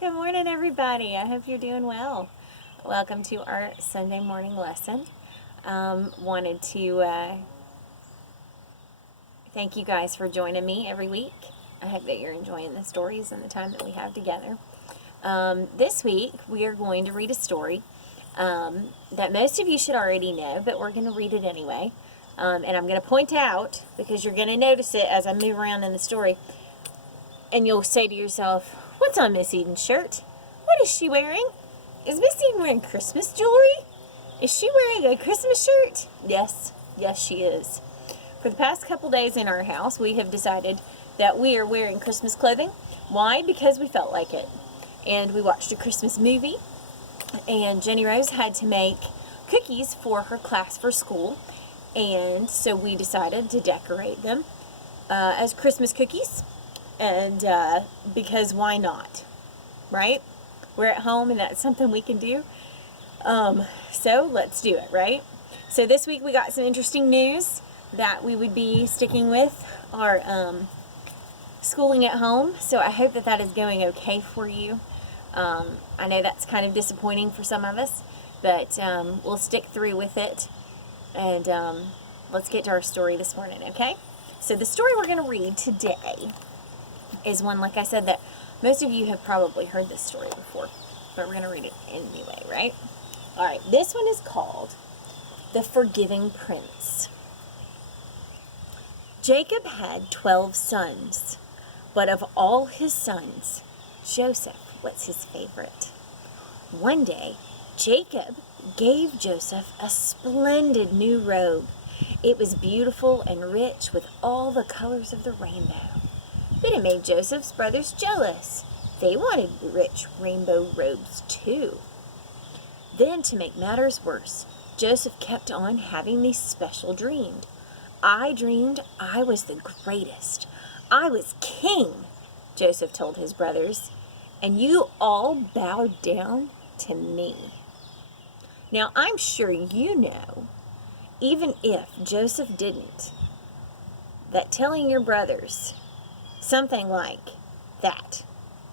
Good morning, everybody. I hope you're doing well. Welcome to our Sunday morning lesson. Wanted to thank you guys for joining me every week. I hope that you're enjoying the stories and the time that we have together. This week, we are going to read a story that most of you should already know, but we're going to read it anyway. And I'm going to point out, because you're going to notice it as I move around in the story, and you'll say to yourself, "What's on Miss Eden's shirt? What is she wearing? Is Miss Eden wearing Christmas jewelry? Is she wearing a Christmas shirt?" Yes, she is. For the past couple days in our house, we have decided that we are wearing Christmas clothing. Why? Because we felt like it. And we watched a Christmas movie, and Jenny Rose had to make cookies for her class for school, and so we decided to decorate them as Christmas cookies. And because why not, right? We're at home and that's something we can do. So let's do it, right? So this week we got some interesting news that we would be sticking with our schooling at home. So I hope that that is going okay for you. I know that's kind of disappointing for some of us, but we'll stick through with it. And let's get to our story this morning, okay? So the story we're going to read today is one, like I said, that most of you have probably heard this story before, but we're going to read it anyway, right? All right, this one is called The Forgiving Prince. Jacob had 12 sons, but of all his sons, Joseph was his favorite. One day, Jacob gave Joseph a splendid new robe. It was beautiful and rich with all the colors of the rainbow. But it made Joseph's brothers jealous. They wanted rich rainbow robes too. Then, to make matters worse, Joseph kept on having these special dreams. "I dreamed I was the greatest. I was king," Joseph told his brothers, "and you all bowed down to me." Now, I'm sure you know, even if Joseph didn't, that telling your brothers something like that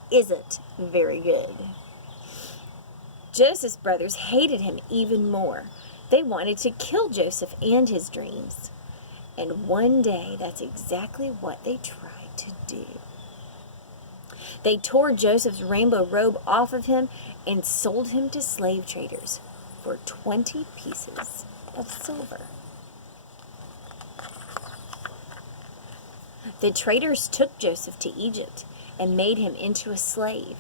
isn't very good. Joseph's brothers hated him even more. They wanted to kill Joseph and his dreams. And one day, that's exactly what they tried to do. They tore Joseph's rainbow robe off of him and sold him to slave traders for 20 pieces of silver. The traders took Joseph to Egypt and made him into a slave.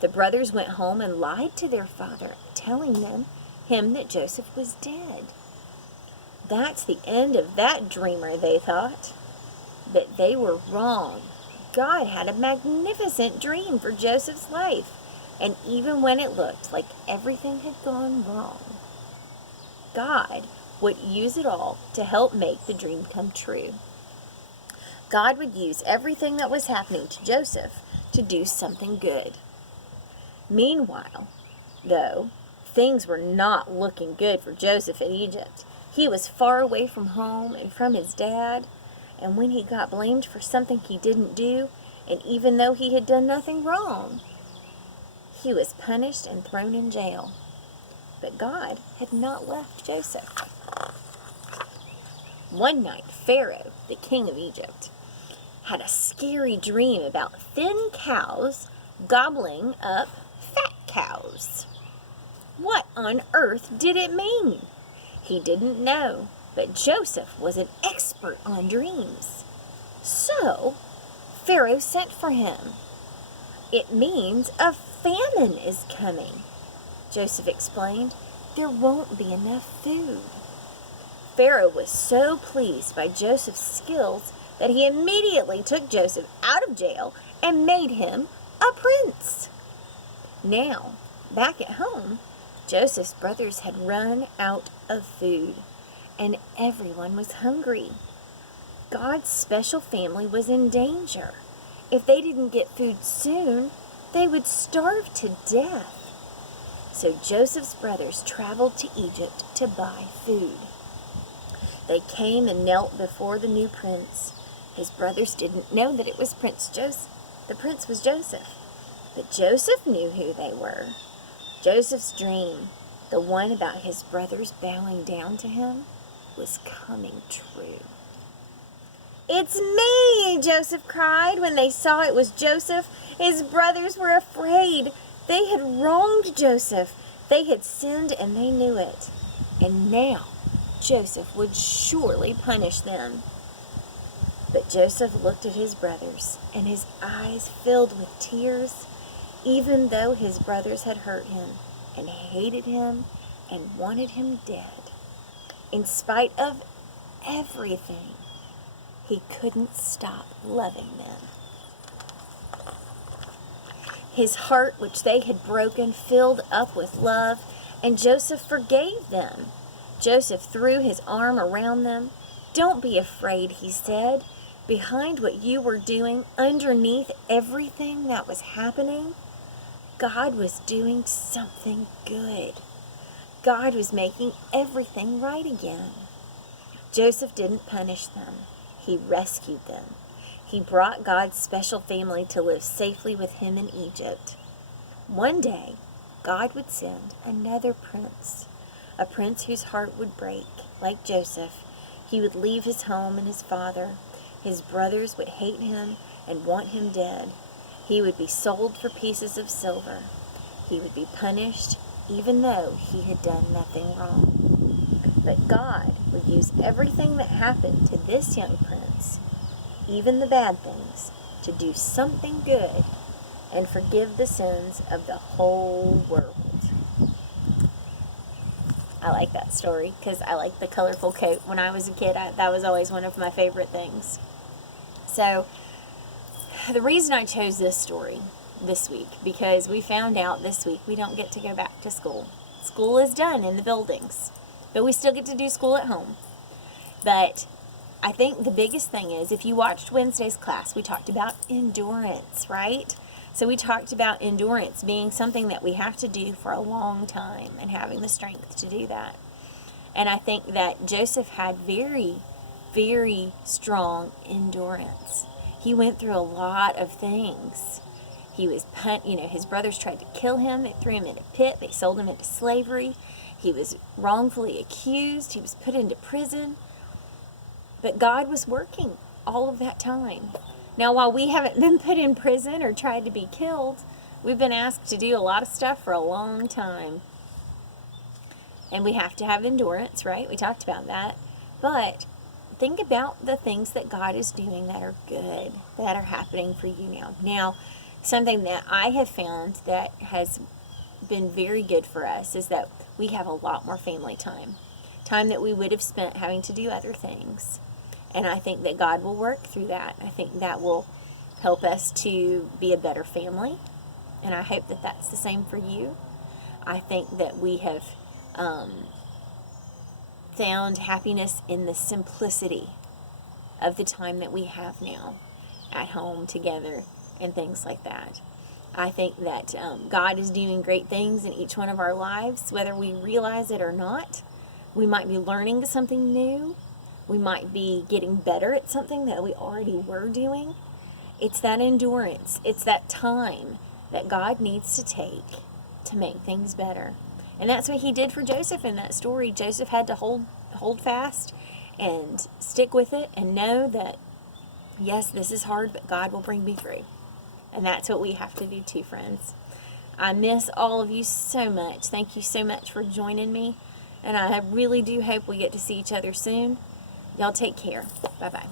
The brothers went home and lied to their father, telling him that Joseph was dead. That's the end of that dreamer, they thought. But they were wrong. God had a magnificent dream for Joseph's life, and even when it looked like everything had gone wrong, God would use it all to help make the dream come true. God would use everything that was happening to Joseph to do something good. Meanwhile, though, things were not looking good for Joseph in Egypt. He was far away from home and from his dad, and when he got blamed for something he didn't do, and even though he had done nothing wrong, he was punished and thrown in jail. But God had not left Joseph. One night, Pharaoh, the king of Egypt, had a scary dream about thin cows gobbling up fat cows. What on earth did it mean? He didn't know, but Joseph was an expert on dreams. So, Pharaoh sent for him. "It means a famine is coming," Joseph explained. "There won't be enough food." Pharaoh was so pleased by Joseph's skills that he immediately took Joseph out of jail and made him a prince. Now, back at home, Joseph's brothers had run out of food, and everyone was hungry. God's special family was in danger. If they didn't get food soon, they would starve to death. So Joseph's brothers traveled to Egypt to buy food. They came and knelt before the new prince. His brothers didn't know that it was Prince Joseph. The prince was Joseph. But Joseph knew who they were. Joseph's dream, the one about his brothers bowing down to him, was coming true. "It's me!" Joseph cried. When they saw it was Joseph, his brothers were afraid. They had wronged Joseph. They had sinned, and they knew it. And now Joseph would surely punish them. But Joseph looked at his brothers, and his eyes filled with tears, even though his brothers had hurt him and hated him and wanted him dead. In spite of everything, he couldn't stop loving them. His heart, which they had broken, filled up with love, and Joseph forgave them. Joseph threw his arm around them. "Don't be afraid," he said. "Behind what you were doing, underneath everything that was happening, God was doing something good. God was making everything right again." Joseph didn't punish them. He rescued them. He brought God's special family to live safely with him in Egypt. One day, God would send another prince, a prince whose heart would break. Like Joseph, he would leave his home and his father. His brothers would hate him and want him dead. He would be sold for pieces of silver. He would be punished even though he had done nothing wrong. But God would use everything that happened to this young prince, even the bad things, to do something good and forgive the sins of the whole world. I like that story because I like the colorful coat. When I was a kid, that was always one of my favorite things. So the reason I chose this story this week, because we found out this week we don't get to go back to school. School is done in the buildings, but we still get to do school at home. But I think the biggest thing is, if you watched Wednesday's class, we talked about endurance, right? So we talked about endurance being something that we have to do for a long time and having the strength to do that. And I think that Joseph had very, very strong endurance. He went through a lot of things. He was his brothers tried to kill him. They threw him in a pit. They sold him into slavery. He was wrongfully accused. He was put into prison. But God was working all of that time. Now, while we haven't been put in prison or tried to be killed, we've been asked to do a lot of stuff for a long time. And we have to have endurance, right? We talked about that. But think about the things that God is doing that are good, that are happening for you now. Now, something that I have found that has been very good for us is that we have a lot more family time. Time that we would have spent having to do other things. And I think that God will work through that. I think that will help us to be a better family. And I hope that that's the same for you. I think that we have found happiness in the simplicity of the time that we have now at home together and things like that. I think that God is doing great things in each one of our lives, whether we realize it or not. We might be learning something new. We might be getting better at something that we already were doing. It's that endurance. It's that time that God needs to take to make things better. And that's what he did for Joseph in that story. Joseph had to hold fast and stick with it and know that, yes, this is hard, but God will bring me through. And that's what we have to do too, friends. I miss all of you so much. Thank you so much for joining me. And I really do hope we get to see each other soon. Y'all take care. Bye-bye.